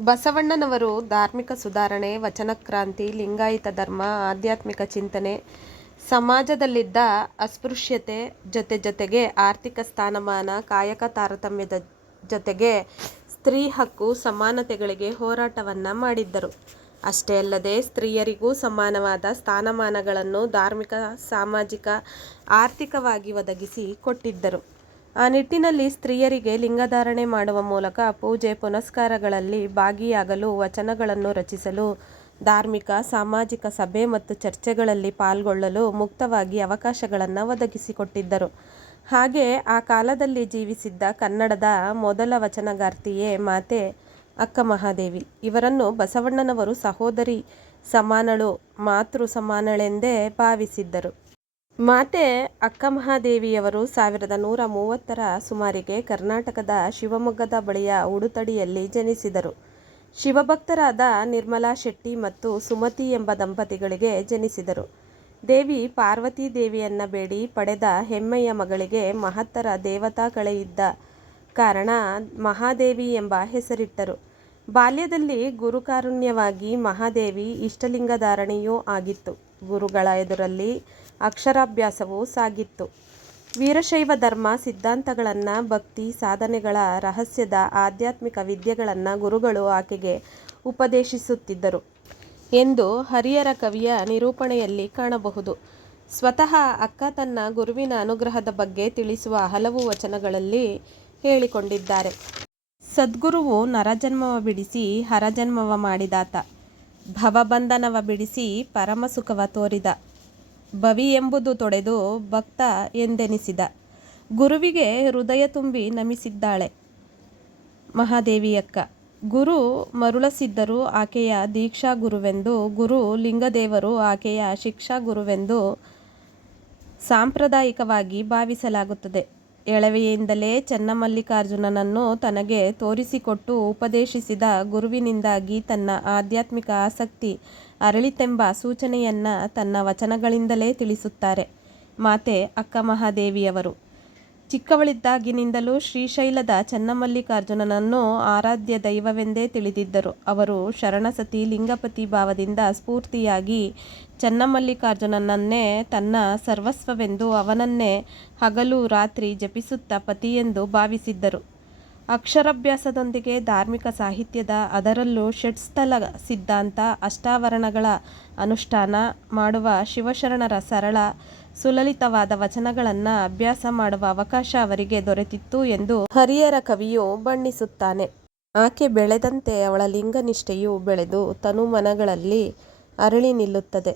ಬಸವಣ್ಣನವರು ಧಾರ್ಮಿಕ ಸುಧಾರಣೆ, ವಚನಕ್ರಾಂತಿ, ಲಿಂಗಾಯತ ಧರ್ಮ, ಆಧ್ಯಾತ್ಮಿಕ ಚಿಂತನೆ, ಸಮಾಜದಲ್ಲಿದ್ದ ಅಸ್ಪೃಶ್ಯತೆ ಜೊತೆಗೆ ಆರ್ಥಿಕ ಸ್ಥಾನಮಾನ, ಕಾಯಕ ತಾರತಮ್ಯದ ಜೊತೆಗೆ ಸ್ತ್ರೀ ಹಕ್ಕು, ಸಮಾನತೆಗಳಿಗೆ ಹೋರಾಟವನ್ನು ಮಾಡಿದ್ದರು. ಅಷ್ಟೇ ಅಲ್ಲದೆ ಸ್ತ್ರೀಯರಿಗೂ ಸಮಾನವಾದ ಸ್ಥಾನಮಾನಗಳನ್ನು ಧಾರ್ಮಿಕ, ಸಾಮಾಜಿಕ, ಆರ್ಥಿಕವಾಗಿ ಒದಗಿಸಿ ಕೊಟ್ಟಿದ್ದರು. ಆ ನಿಟ್ಟಿನಲ್ಲಿ ಸ್ತ್ರೀಯರಿಗೆ ಲಿಂಗಧಾರಣೆ ಮಾಡುವ ಮೂಲಕ ಪೂಜೆ ಪುನಸ್ಕಾರಗಳಲ್ಲಿ ಭಾಗಿಯಾಗಲು, ವಚನಗಳನ್ನು ರಚಿಸಲು, ಧಾರ್ಮಿಕ, ಸಾಮಾಜಿಕ ಸಭೆ ಮತ್ತು ಚರ್ಚೆಗಳಲ್ಲಿ ಪಾಲ್ಗೊಳ್ಳಲು ಮುಕ್ತವಾಗಿ ಅವಕಾಶಗಳನ್ನು ಒದಗಿಸಿಕೊಟ್ಟಿದ್ದರು. ಹಾಗೆ ಆ ಕಾಲದಲ್ಲಿ ಜೀವಿಸಿದ್ದ ಕನ್ನಡದ ಮೊದಲ ವಚನಗಾರ್ತಿಯೇ ಮಾತೆ ಅಕ್ಕಮಹಾದೇವಿ. ಇವರನ್ನು ಬಸವಣ್ಣನವರು ಸಹೋದರಿ ಸಮಾನಳು, ಮಾತೃ ಸಮಾನಳೆಂದೇ ಭಾವಿಸಿದ್ದರು. ಮಾತೆ ಅಕ್ಕಮಹಾದೇವಿಯವರು 1130ರ ಸುಮಾರಿಗೆ ಕರ್ನಾಟಕದ ಶಿವಮೊಗ್ಗದ ಬಳಿಯ ಉಡುತಡಿಯಲ್ಲಿ ಜನಿಸಿದರು. ಶಿವಭಕ್ತರಾದ ನಿರ್ಮಲಾ ಶೆಟ್ಟಿ ಮತ್ತು ಸುಮತಿ ಎಂಬ ದಂಪತಿಗಳಿಗೆ ಜನಿಸಿದರು. ದೇವಿ ಪಾರ್ವತೀ ದೇವಿಯನ್ನ ಬೇಡಿ ಪಡೆದ ಹೆಮ್ಮೆಯ ಮಗಳಿಗೆ ಮಹತ್ತರ ದೇವತಾ ಕಳೆಯಿದ್ದ ಕಾರಣ ಮಹಾದೇವಿ ಎಂಬ ಹೆಸರಿಟ್ಟರು. ಬಾಲ್ಯದಲ್ಲಿ ಗುರುಕಾರುಣ್ಯವಾಗಿ ಮಹಾದೇವಿ ಇಷ್ಟಲಿಂಗಧಾರಣೆಯೂ ಆಗಿತ್ತು. ಗುರುಗಳ ಎದುರಲ್ಲಿ ಅಕ್ಷರಾಭ್ಯಾಸವೂ ಸಾಗಿತ್ತು. ವೀರಶೈವ ಧರ್ಮ ಸಿದ್ಧಾಂತಗಳನ್ನು, ಭಕ್ತಿ ಸಾಧನೆಗಳ ರಹಸ್ಯದ ಆಧ್ಯಾತ್ಮಿಕ ವಿದ್ಯೆಗಳನ್ನು ಗುರುಗಳು ಆಕೆಗೆ ಉಪದೇಶಿಸುತ್ತಿದ್ದರು ಎಂದು ಹರಿಹರ ಕವಿಯ ನಿರೂಪಣೆಯಲ್ಲಿ ಕಾಣಬಹುದು. ಸ್ವತಃ ಅಕ್ಕ ತನ್ನ ಗುರುವಿನ ಅನುಗ್ರಹದ ಬಗ್ಗೆ ತಿಳಿಸುವ ಹಲವು ವಚನಗಳಲ್ಲಿ ಹೇಳಿಕೊಂಡಿದ್ದಾರೆ. ಸದ್ಗುರುವು ನರಜನ್ಮವ ಬಿಡಿಸಿ ಹರಜನ್ಮವ ಮಾಡಿದಾತ, ಭವಬಂಧನವ ಬಿಡಿಸಿ ಪರಮಸುಖವ ತೋರಿದ, ಭವಿಯೆಂಬುದು ತೊಡೆದು ಭಕ್ತ ಎಂದೆನಿಸಿದ. ಗುರುವಿಗೆ ಹೃದಯ ತುಂಬಿ ನಮಿಸಿದ್ದಾಳೆ ಮಹಾದೇವಿಯಕ್ಕ. ಗುರು ಮರುಳಸಿದ್ದರು ಆಕೆಯ ದೀಕ್ಷಾ ಗುರುವೆಂದು, ಗುರು ಲಿಂಗದೇವರು ಆಕೆಯ ಶಿಕ್ಷಾ ಗುರುವೆಂದು ಸಾಂಪ್ರದಾಯಿಕವಾಗಿ ಭಾವಿಸಲಾಗುತ್ತದೆ. ಎಳವೆಯಿಂದಲೇ ಚನ್ನಮಲ್ಲಿಕಾರ್ಜುನನನ್ನು ತನಗೆ ತೋರಿಸಿಕೊಟ್ಟು ಉಪದೇಶಿಸಿದ ಗುರುವಿನಿಂದಾಗಿ ತನ್ನ ಆಧ್ಯಾತ್ಮಿಕ ಆಸಕ್ತಿ ಅರಳಿತೆಂಬ ಸೂಚನೆಯನ್ನ ತನ್ನ ವಚನಗಳಿಂದಲೇ ತಿಳಿಸುತ್ತಾರೆ ಮಾತೆ ಅಕ್ಕಮಹಾದೇವಿಯವರು. ಚಿಕ್ಕವಳಿದ್ದಾಗಿನಿಂದಲೂ ಶ್ರೀಶೈಲದ ಚನ್ನಮಲ್ಲಿಕಾರ್ಜುನನನ್ನು ಆರಾಧ್ಯ ದೈವವೆಂದೇ ತಿಳಿದಿದ್ದರು. ಅವರು ಶರಣಸತಿ ಲಿಂಗಪತಿ ಭಾವದಿಂದ ಸ್ಫೂರ್ತಿಯಾಗಿ ಚನ್ನಮಲ್ಲಿಕಾರ್ಜುನನನ್ನೇ ತನ್ನ ಸರ್ವಸ್ವವೆಂದು, ಅವನನ್ನೇ ಹಗಲು ರಾತ್ರಿ ಜಪಿಸುತ್ತಾ ಪತಿಯೆಂದು ಭಾವಿಸಿದ್ದರು. ಅಕ್ಷರಾಭ್ಯಾಸದೊಂದಿಗೆ ಧಾರ್ಮಿಕ ಸಾಹಿತ್ಯದ, ಅದರಲ್ಲೂ ಷಟ್ಸ್ಥಲ ಸಿದ್ಧಾಂತ, ಅಷ್ಟಾವರಣಗಳ ಅನುಷ್ಠಾನ ಮಾಡುವ ಶಿವಶರಣರ ಸರಳ ಸುಲಲಿತವಾದ ವಚನಗಳನ್ನು ಅಭ್ಯಾಸ ಮಾಡುವ ಅವಕಾಶ ಅವರಿಗೆ ದೊರೆತಿತ್ತು ಎಂದು ಹರಿಹರ ಕವಿಯು ಬಣ್ಣಿಸುತ್ತಾನೆ. ಆಕೆ ಬೆಳೆದಂತೆ ಅವಳ ಲಿಂಗನಿಷ್ಠೆಯೂ ಬೆಳೆದು ತನುಮನಗಳಲ್ಲಿ ಅರಳಿ ನಿಲ್ಲುತ್ತದೆ.